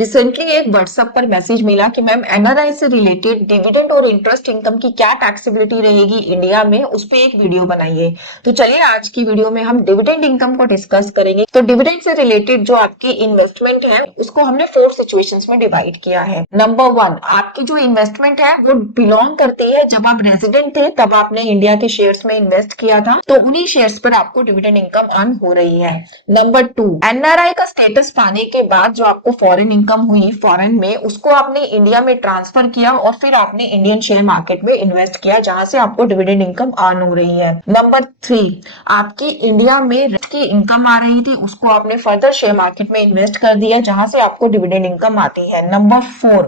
Recently एक WhatsApp पर message मिला कि मैम एनआरआई से रिलेटेड डिविडेंड और इंटरेस्ट इनकम की क्या टैक्सेबिलिटी रहेगी इंडिया में, उस पे एक वीडियो बनाइए। तो चलिए आज की वीडियो में हम डिविडेंड इनकम को डिस्कस करेंगे। तो डिविडेंड से रिलेटेड जो आपकी इन्वेस्टमेंट है उसको हमने 4 सिचुएशंस में डिवाइड किया है। नंबर 1, आपकी जो इन्वेस्टमेंट है वो बिलोंग करती है जब आप रेजिडेंट थे, तब आपने इंडिया के शेयर्स में इन्वेस्ट किया था, तो उन्हीं शेयर्स पर आपको डिविडेंड इनकम अर्न हो रही है। नंबर 2, एनआरआई का स्टेटस पाने के बाद जो आपको फॉरेन इनकम हुई फॉरेन में, उसको आपने इंडिया में ट्रांसफर किया और फिर आपने इंडियन शेयर मार्केट में इन्वेस्ट किया, जहां से आपको डिविडेंड इनकम अर्न हो रही है। नंबर 3, आपकी इंडिया में की इनकम आ रही थी, उसको आपने फर्दर शेयर मार्केट में इन्वेस्ट कर दिया, जहां से आपको डिविडेंड इनकम आती है। नंबर 4,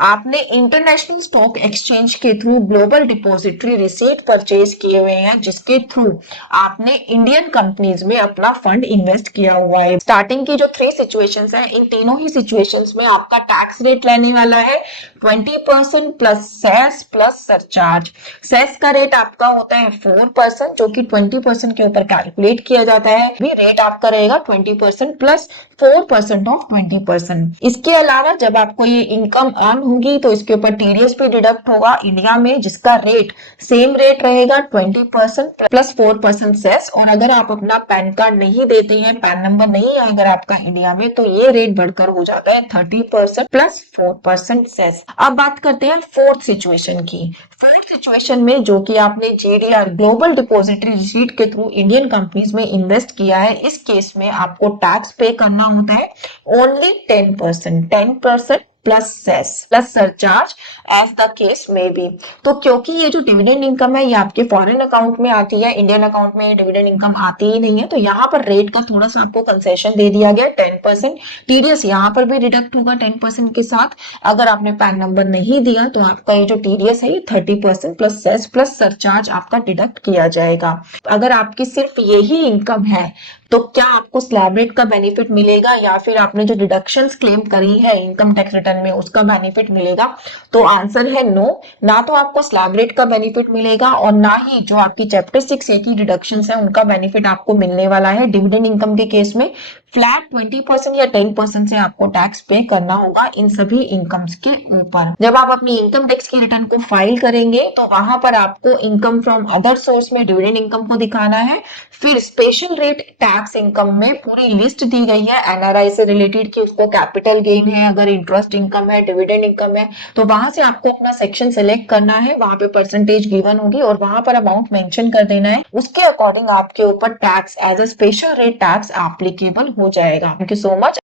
आपने इंटरनेशनल स्टॉक एक्सचेंज के through global depository receipt purchase किए हुए हैं, जिसके थ्रू आपने इंडियन कंपनीज में अपना फंड इन्वेस्ट किया हुआ है। स्टार्टिंग की जो 3 सिचुएशंस हैं, इन तीनों ही सिचुएशंस में आपका टैक्स रेट लेने वाला है 20% plus cess plus surcharge. Cess का रेट आपका होता है 4%, जो कि 20% के ऊपर कैलकुलेट किया जाता है। भी रेट आपका रहेगा 20% प्लस 4% ऑफ 20%। इसके अलावा जब आपको ये इनकम अर्न होगी तो इसके ऊपर टीडीएस भी डिडक्ट होगा इंडिया में, जिसका रेट सेम रेट रहेगा 20% प्लस 4% सेस। और अगर आप अपना पैन कार्ड नहीं देते हैं, पैन नंबर नहीं है अगर आपका इंडिया में, तो ये रेट बढ़कर हो जाता है 30% प्लस 4% सेस। अब बात करते हैं फोर्थ सिचुएशन की। फोर्थ सिचुएशन में जो कि आपने जीडीआर ग्लोबल डिपॉजिटरी रिसीट के थ्रू इंडियन कंपनीज में इन्वेस्ट किया है, इस केस में आपको टैक्स पे करना होता है only 10% plus cess plus surcharge as the case में बी। तो क्योंकि ये जो डिविडेंड इनकम है ये आपके फॉरेन अकाउंट में आती है, इंडियन अकाउंट में डिविडेंड इनकम आती ही नहीं है, तो यहाँ पर रेट का थोड़ा सा आपको कंसेशन दे दिया गया 10%। टीडीएस यहाँ पर भी डिडक्ट होगा 10% के साथ। अगर आपने पैन नंबर नहीं दिया तो आपका ये जो टीडीएस है ये 30% प्लस सेस प्लस सरचार्ज आपका डिडक्ट किया जाएगा। अगर आपकी सिर्फ यही इनकम है तो क्या आपको स्लैब रेट का बेनिफिट मिलेगा, या फिर आपने जो डिडक्शंस क्लेम करी है इनकम टैक्स रिटर्न में उसका बेनिफिट मिलेगा? तो आंसर है नो। ना तो आपको स्लैब रेट का बेनिफिट मिलेगा और ना ही जो आपकी चैप्टर 6A की डिडक्शंस है उनका बेनिफिट आपको मिलने वाला है। डिविडेंड इनकम के केस में फ्लैट 20% या 10% से आपको टैक्स पे करना होगा इन सभी इनकम्स के ऊपर। जब आप अपनी इनकम टैक्स की रिटर्न को फाइल करेंगे तो वहां पर आपको इनकम फ्रॉम अदर सोर्स में डिविडेंड इनकम को दिखाना है। फिर स्पेशल रेट टैक्स इनकम में पूरी लिस्ट दी गई है एनआरआई से रिलेटेड कि उसको कैपिटल गेन है, अगर इंटरेस्ट इनकम है, डिविडेंड इनकम है, तो वहां से आपको अपना सेक्शन सेलेक्ट करना है। वहां पे परसेंटेज गिवन होगी और वहां पर अमाउंट मेंशन कर देना है। उसके अकॉर्डिंग आपके ऊपर tax as a special rate tax applicable हो जाएगा। Thank you so much.